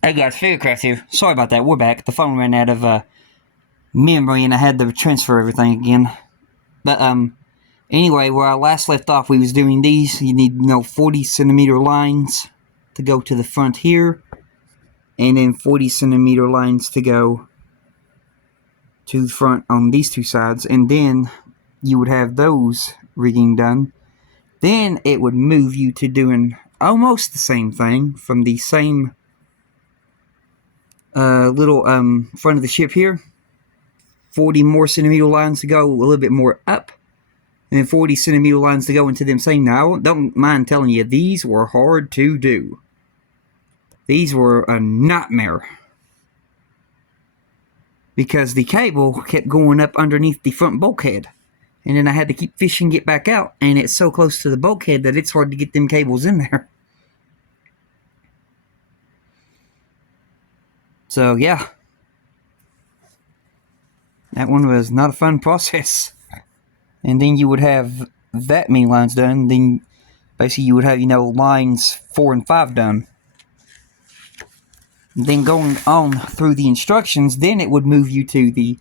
Hey guys, Faircraft here. Sorry about that, we're back. The phone ran out of memory and I had to transfer everything again. But anyway, where I last left off, we was doing these. You need 40 centimeter lines to go to the front here, and then 40 centimeter lines to go to the front on these two sides, and then you would have those rigging done. Then it would move you to doing almost the same thing from the same little front of the ship here. 40 more centimeter lines to go, a little bit more up, and then 40 centimeter lines to go into them same. Now, don't mind telling you, these were hard to do. These were a nightmare, because the cable kept going up underneath the front bulkhead, and then I had to keep fishing, get back out, and it's so close to the bulkhead that it's hard to get them cables in there. So yeah, that one was not a fun process. And then you would have that many lines done. Then basically you would have, lines 4 and 5 done. Then going on through the instructions, then it would move you to the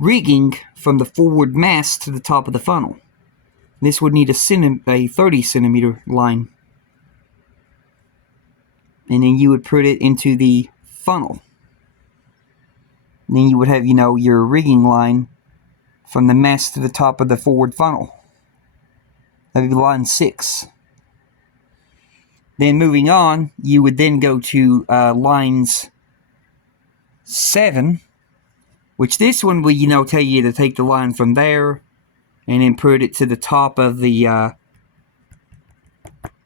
rigging from the forward mast to the top of the funnel. This would need a 30 centimeter line. And then you would put it into the funnel. Then you would have, your rigging line from the mast to the top of the forward funnel. That would be line 6. Then moving on, you would then go to lines 7, which this one will, tell you to take the line from there and then put it to the top of the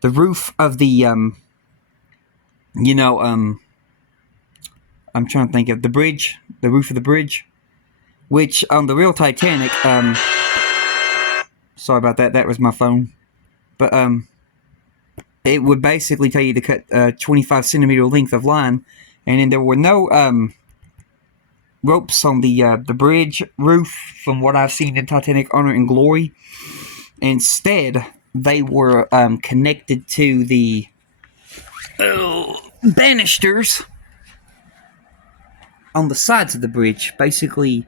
roof of the, I'm trying to think of the bridge, the roof of the bridge, which on the real Titanic, sorry about that, that was my phone, but it would basically tell you to cut 25 centimeter length of line, and then there were no ropes on the bridge roof from what I've seen in Titanic Honor and Glory. Instead, they were connected to the banisters on the sides of the bridge. Basically,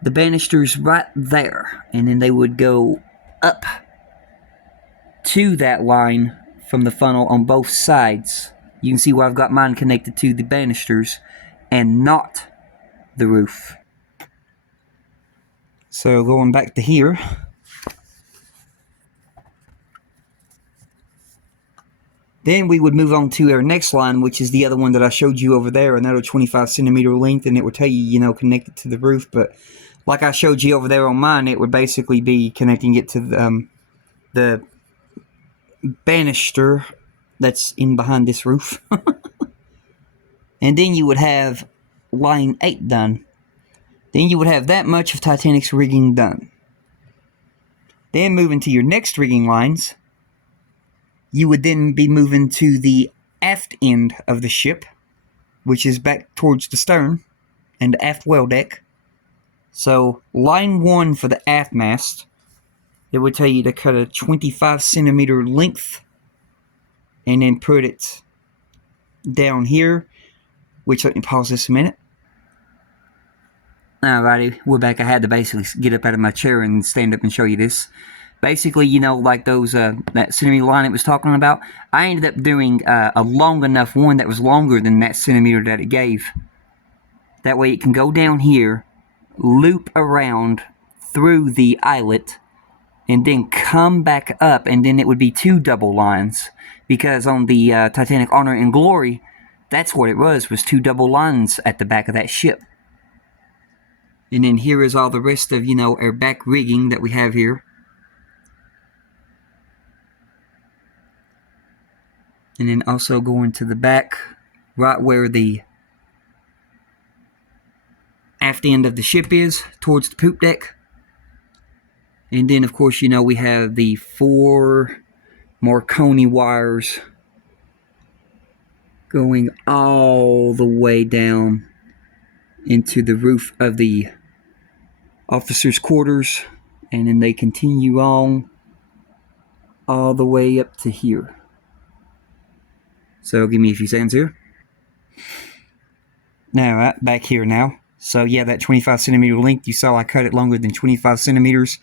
the banisters right there, and then they would go up to that line from the funnel on both sides. You can see where I've got mine connected to the banisters and not the roof. So going back to here, then we would move on to our next line, which is the other one that I showed you over there, another 25 centimeter length, and it would tell you, connected to the roof. But like I showed you over there on mine, it would basically be connecting it to the banister that's in behind this roof. And then you would have line 8 done. Then you would have that much of Titanic's rigging done. Then moving to your next rigging lines, you would then be moving to the aft end of the ship, which is back towards the stern and the aft well deck. So line 1 for the aft mast, it would tell you to cut a 25 centimeter length and then put it down here, which, let me pause this a minute. Alrighty, we're back. I had to basically get up out of my chair and stand up and show you this. Basically, like those, that centimeter line it was talking about, I ended up doing a long enough one that was longer than that centimeter that it gave. That way it can go down here, loop around through the eyelet, and then come back up, and then it would be 2 double lines. Because on the Titanic Honor and Glory, that's what it was 2 double lines at the back of that ship. And then here is all the rest of, our back rigging that we have here. And then also going to the back, right where the aft end of the ship is, towards the poop deck. And then, of course, we have the 4 Marconi wires going all the way down into the roof of the officers' quarters, and then they continue on all the way up to here. So give me a few seconds here. Now, back here now. So yeah, that 25 centimeter length, you saw I cut it longer than 25 centimeters.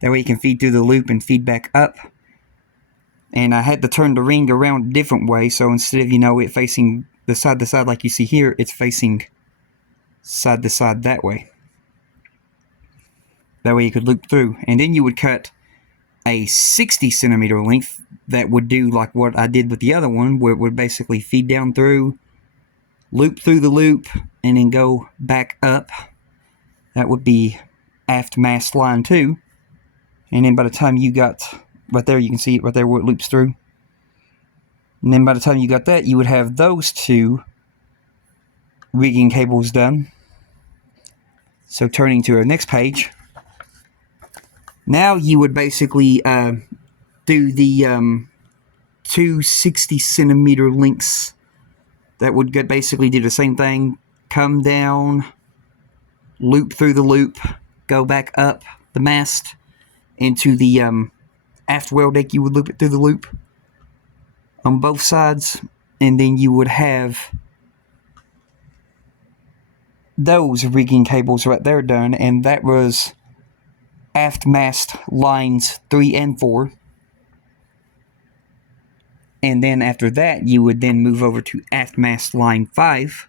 That way you can feed through the loop and feed back up. And I had to turn the ring around a different way, so instead of, it facing the side to side like you see here, it's facing side to side that way. That way you could loop through. And then you would cut a 60 centimeter length that would do like what I did with the other one, where it would basically feed down through, loop through the loop, and then go back up. That would be aft mast line 2. And then by the time you got right there, you can see it right there where it loops through. And then by the time you got that, you would have those 2 rigging cables done. So turning to our next page, now you would basically do the 2 60 centimeter lengths that would basically do the same thing. Come down, loop through the loop, go back up the mast into the aft well deck. You would loop it through the loop on both sides, and then you would have those rigging cables right there done, and that was aft mast lines 3 and 4. And then after that, you would then move over to aft mast line 5,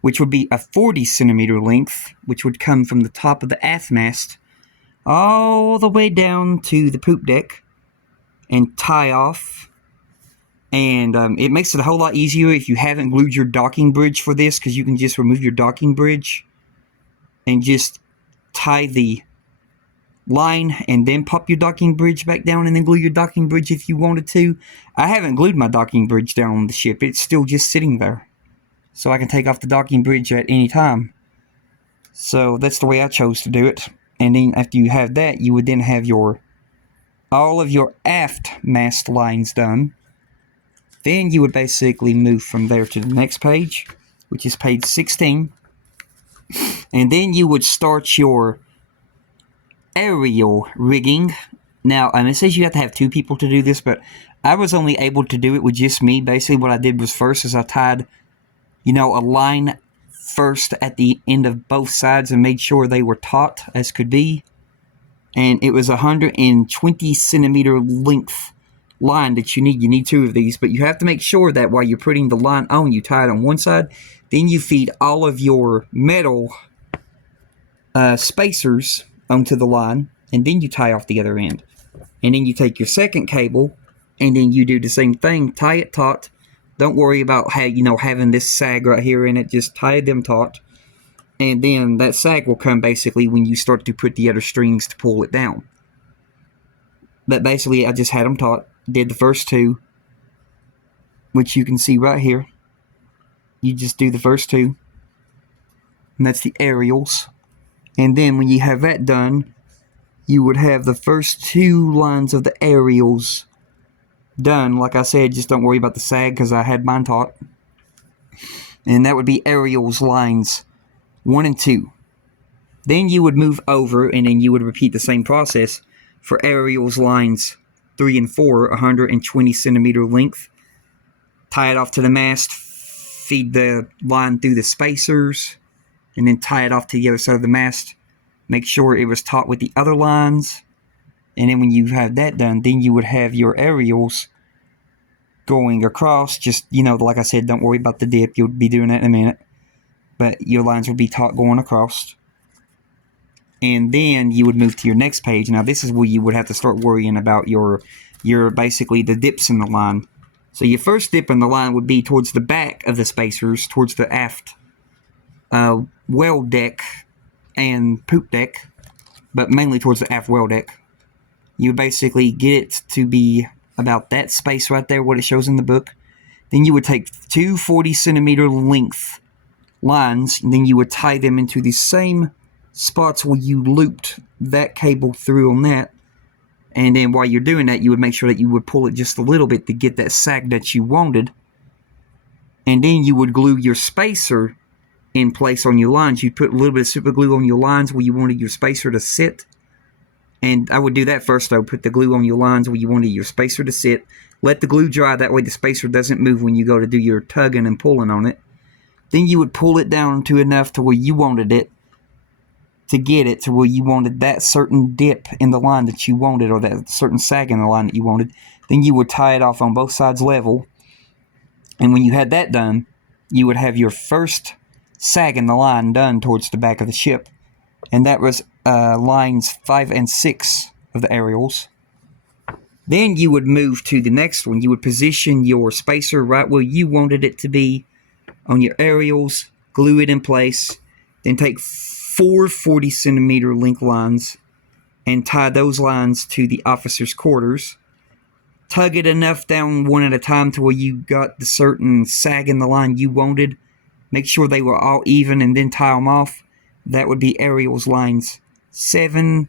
which would be a 40 centimeter length, which would come from the top of the aft mast all the way down to the poop deck and tie off. And it makes it a whole lot easier if you haven't glued your docking bridge for this, because you can just remove your docking bridge and just tie the line and then pop your docking bridge back down and then glue your docking bridge if you wanted to. I haven't glued my docking bridge down on the ship. It's still just sitting there, so I can take off the docking bridge at any time. So that's the way I chose to do it. And then after you have that, you would then have all of your aft mast lines done. Then you would basically move from there to the next page, which is page 16. And then you would start your aerial rigging. Now, it says you have to have 2 people to do this, but I was only able to do it with just me. Basically, what I did was first is I tied, a line first at the end of both sides and made sure they were taut as could be. And it was 120 centimeter length line that you need. You need 2 of these, but you have to make sure that while you're putting the line on, you tie it on one side. Then you feed all of your metal spacers onto the line, and then you tie off the other end. And then you take your second cable, and then you do the same thing. Tie it taut. Don't worry about having this sag right here in it. Just tie them taut. And then that sag will come basically when you start to put the other strings to pull it down. But basically, I just had them taut. Did the first 2, which you can see right here. You just do the first 2. And that's the aerials. And then when you have that done, you would have the first 2 lines of the aerials done. Like I said, just don't worry about the sag because I had mine taut. And that would be aerials lines 1 and 2. Then you would move over and then you would repeat the same process for aerials lines 3 and 4, 120 centimeter length. Tie it off to the mast, feed the line through the spacers, and then tie it off to the other side of the mast. Make sure it was taut with the other lines. And then when you have that done, then you would have your aerials going across. Just, like I said, don't worry about the dip. You'll be doing that in a minute. But your lines would be taut going across. And then you would move to your next page. Now this is where you would have to start worrying about your basically the dips in the line. So your first dip in the line would be towards the back of the spacers, towards the aft well deck and poop deck, but mainly towards the aft well deck. You basically get it to be about that space right there, what it shows in the book. Then you would take 2 40 centimeter length lines, and then you would tie them into the same spots where you looped that cable through on that. And then while you're doing that, you would make sure that you would pull it just a little bit to get that sag that you wanted. And then you would glue your spacer in place on your lines. You'd put a little bit of super glue on your lines where you wanted your spacer to sit. And I would do that first though. Put the glue on your lines where you wanted your spacer to sit. Let the glue dry. That way the spacer doesn't move when you go to do your tugging and pulling on it. Then you would pull it down to enough to where you wanted it, to get it to where you wanted that certain dip in the line that you wanted, or that certain sag in the line that you wanted. Then you would tie it off on both sides level. And when you had that done, you would have your first sag in the line done towards the back of the ship. And that was lines 5 and 6 of the aerials. Then you would move to the next one. You would position your spacer right where you wanted it to be on your aerials, glue it in place, then take 4 40-centimeter length lines and tie those lines to the officer's quarters. Tug it enough down one at a time to where you got the certain sag in the line you wanted. Make sure they were all even and then tie them off. That would be aerials lines 7,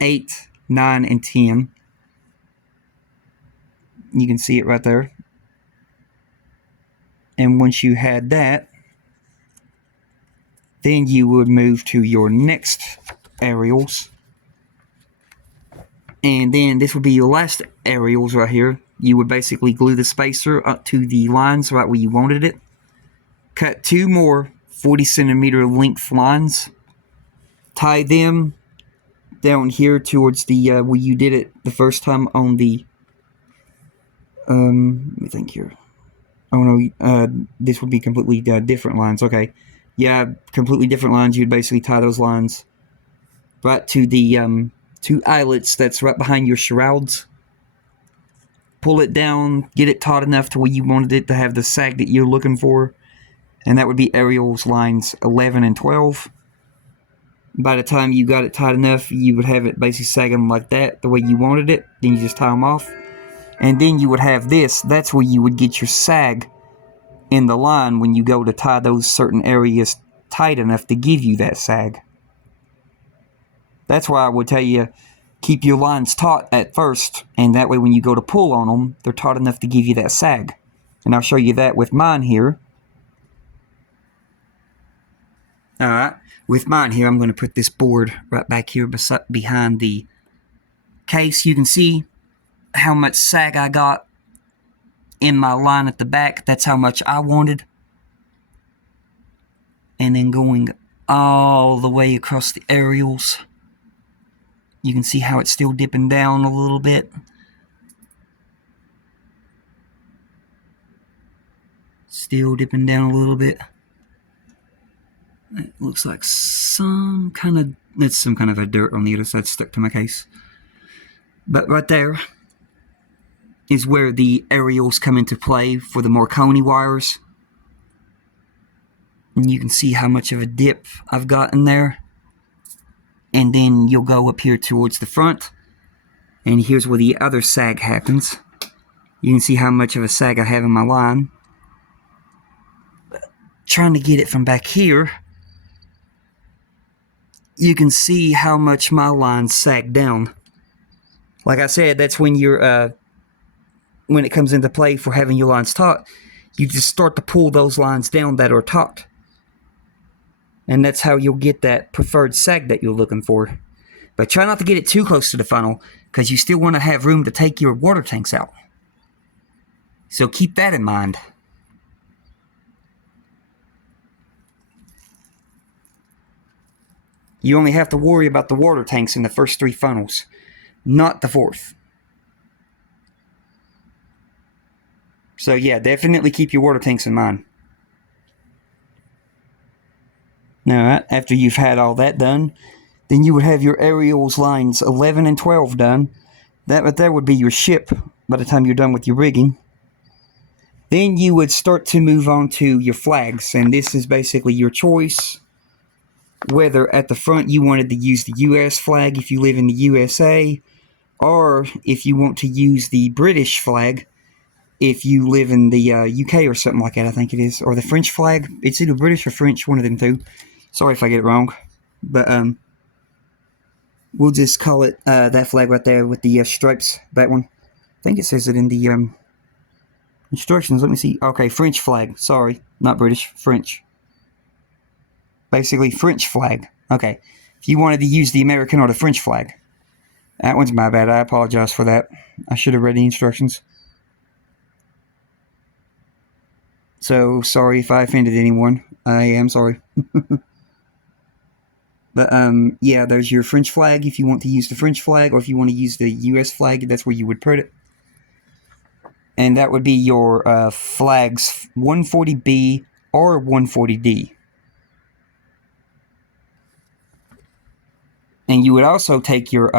8, 9, and 10. You can see it right there. And once you had that, then you would move to your next aerials. And then this would be your last aerials right here. You would basically glue the spacer up to the lines right where you wanted it. Cut 2 more 40-centimeter length lines. Tie them down here towards the where you did it the first time on the let me think here. Oh no, this would be completely different lines. Okay, yeah, completely different lines. You'd basically tie those lines right to the 2 eyelets that's right behind your shrouds. Pull it down, get it taut enough to where you wanted it to have the sag that you're looking for, and that would be aerials lines 11 and 12. By the time you got it tight enough, you would have it basically sagging like that, the way you wanted it. Then you just tie them off. And then you would have this. That's where you would get your sag in the line when you go to tie those certain areas tight enough to give you that sag. That's why I would tell you, keep your lines taut at first, and that way when you go to pull on them, they're taut enough to give you that sag. And I'll show you that with mine here. Alright, with mine here, I'm going to put this board right back here behind the case. You can see how much sag I got in my line at the back. That's how much I wanted. And then going all the way across the aerials, you can see how it's still dipping down a little bit. Still dipping down a little bit. It looks like some kind of a dirt on the other side stuck to my case. But right there is where the aerials come into play for the Marconi wires. And you can see how much of a dip I've got in there. And then you'll go up here towards the front. And here's where the other sag happens. You can see how much of a sag I have in my line. Trying to get it from back here, you can see how much my lines sag down. Like I said, that's when you're when it comes into play for having your lines taut. You just start to pull those lines down that are taut, and that's how you'll get that preferred sag that you're looking for. But try not to get it too close to the funnel, because you still want to have room to take your water tanks out. So keep that in mind. You only have to worry about the water tanks in the first 3 funnels, not the 4th. So yeah, definitely keep your water tanks in mind. Now, after you've had all that done, then you would have your aerials lines 11 and 12 done. That would be your ship by the time you're done with your rigging. Then you would start to move on to your flags, and this is basically your choice. Whether at the front you wanted to use the US flag if you live in the USA, or if you want to use the British flag if you live in the UK or something like that, I think it is. Or the French flag. It's either British or French, one of them two. Sorry if I get it wrong. But we'll just call it that flag right there with the stripes, that one. I think it says it in the instructions. Let me see. Okay, French flag. Sorry, not British, French. Basically, French flag. Okay. If you wanted to use the American or the French flag. That one's my bad. I apologize for that. I should have read the instructions. So, sorry if I offended anyone. I am sorry. But, yeah, there's your French flag if you want to use the French flag, or if you want to use the US flag, that's where you would put it. And that would be your flags 140B or 140D. And you would also take your,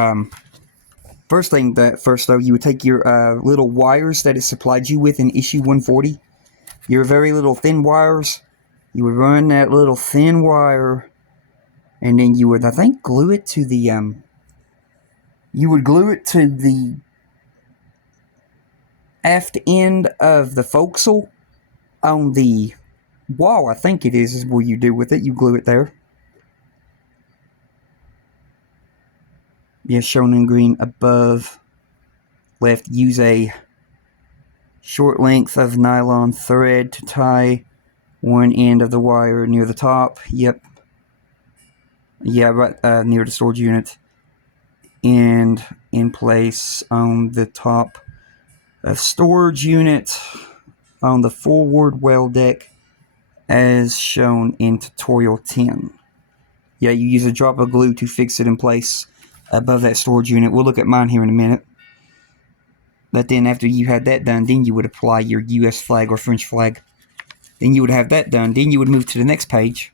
first though, you would take your little wires that it supplied you with in issue 140. Your very little thin wires. You would run that little thin wire, and then you would, I think, glue it to the, aft end of the forecastle on the wall, I think it is where you do with it. You glue it there. Yes, shown in green above. Left, use a short length of nylon thread to tie one end of the wire near the top. Yep. Yeah, right near the storage unit. And in place on the top of storage unit on the forward well deck as shown in tutorial 10. Yeah, you use a drop of glue to fix it in place above that storage unit. We'll look at mine here in a minute. But then after you had that done, then you would apply your US flag or French flag. Then you would have that done. Then you would move to the next page.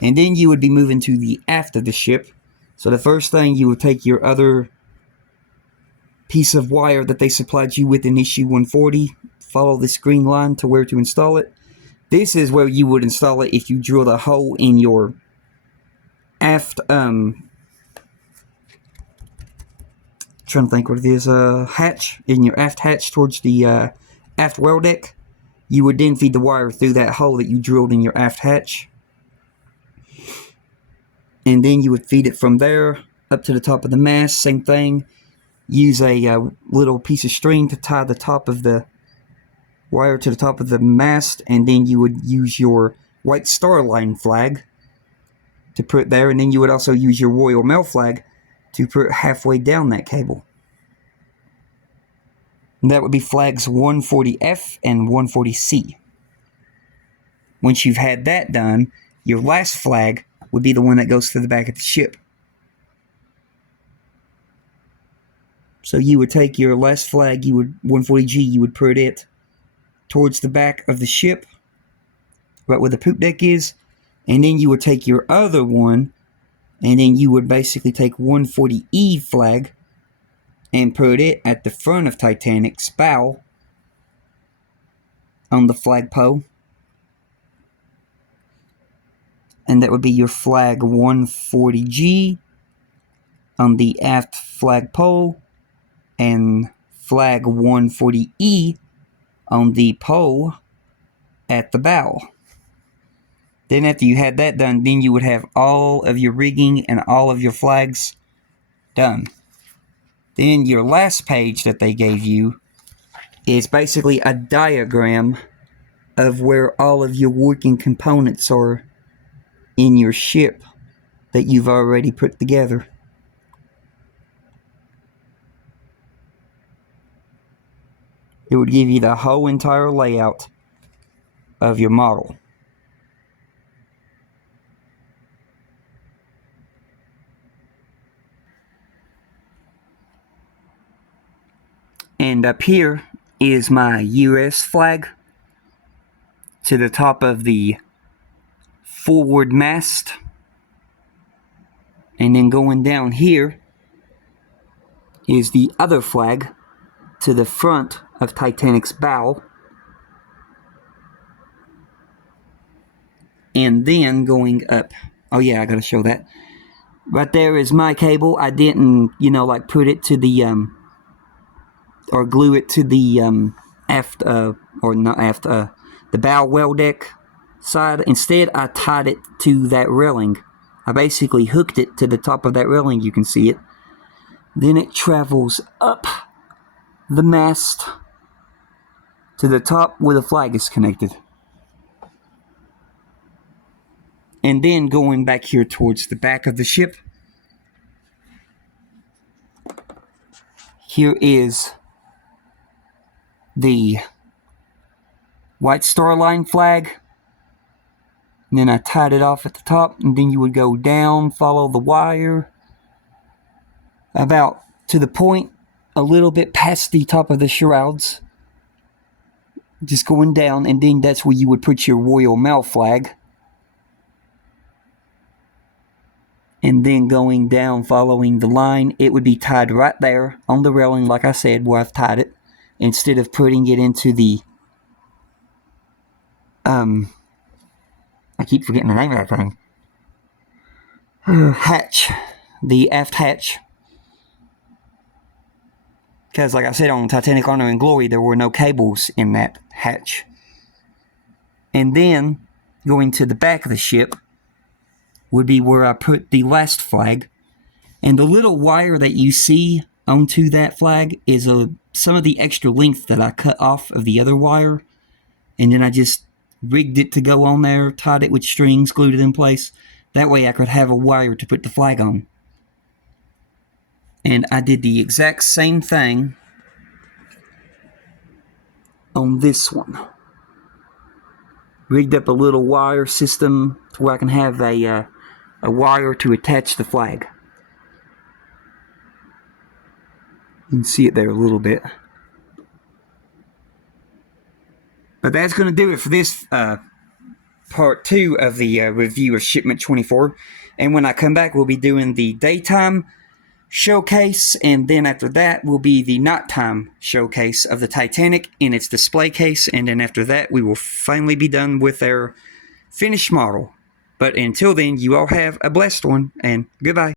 And then you would be moving to the aft of the ship. So the first thing, you would take your other piece of wire that they supplied you with in issue 140. Follow this green line to where to install it. This is where you would install it if you drilled a hole in your aft, trying to think what it is, hatch, in your aft hatch towards the aft well deck. You would then feed the wire through that hole that you drilled in your aft hatch. And then you would feed it from there up to the top of the mast. Same thing. Use a little piece of string to tie the top of the wire to the top of the mast, and then you would use your White Star Line flag to put there, and then you would also use your Royal Mail flag to put halfway down that cable. And that would be flags 140F and 140C. Once you've had that done, your last flag would be the one that goes to the back of the ship. So you would take your last flag, 140G, you would put it towards the back of the ship, right where the poop deck is, and then you would take your other one, and then you would basically take 140E flag and put it at the front of Titanic's bow on the flagpole. And that would be your flag 140G on the aft flagpole, and flag 140E on the pole at the bow. Then after you had that done, then you would have all of your rigging and all of your flags done. Then your last page that they gave you is basically a diagram of where all of your working components are in your ship that you've already put together. It would give you the whole entire layout of your model. And up here is my US flag to the top of the forward mast. And then going down here is the other flag to the front of Titanic's bow. And then going up, oh yeah, I gotta show that. Right there is my cable. I didn't, like put it to the, or glue it to the aft, or not aft, the bow well deck side. Instead, I tied it to that railing. I basically hooked it to the top of that railing, you can see it. Then it travels up the mast to the top where the flag is connected. And then going back here towards the back of the ship, here is the white star line flag. And then I tied it off at the top, and then you would go down, follow the wire about to the point a little bit past the top of the shrouds, just going down, and then that's where you would put your Royal Mail flag. And then going down, following the line, it would be tied right there on the railing, like I said, where I've tied it, instead of putting it into the I keep forgetting the name of that thing. Hatch. The aft hatch. Because, like I said, on Titanic, Honor, and Glory, there were no cables in that hatch. And then, going to the back of the ship would be where I put the last flag. And the little wire that you see onto that flag is some of the extra length that I cut off of the other wire. And then I just rigged it to go on there, tied it with strings, glued it in place. That way I could have a wire to put the flag on. And I did the exact same thing on this one. Rigged up a little wire system to where I can have a wire to attach the flag. You can see it there a little bit. But that's going to do it for this part 2 of the review of Shipment 24. And when I come back, we'll be doing the daytime showcase, and then after that will be the nighttime showcase of the Titanic in its display case, and then after that we will finally be done with their finished model. But until then, you all have a blessed one, and goodbye.